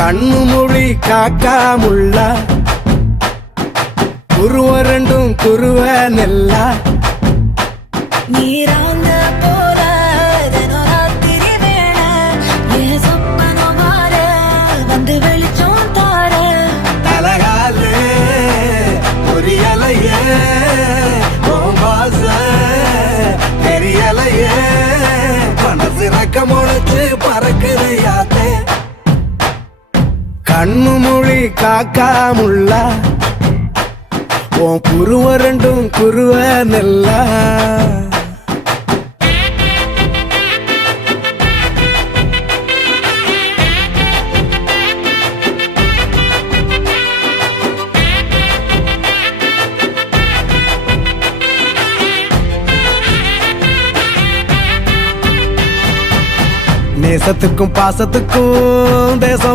கண்ணு மொழி காக்காமுள்ள குருவ ரெண்டும் குருவ நெல்லா நீராங்க போல தினராத்திரி வேண என் சொப்பனம் மாற வந்து வெளிச்சம் தார தலகாலே புரியலையே பாச தெரியலையே மனசு ரக்க முளைச்சு பறக்குதையாத்தே கண்ணு மொழி காக்காமுள்ள உன் குருவ ரெண்டும் குருவ நெல்லா நேசத்துக்கும் பாசத்துக்கும் தேசம்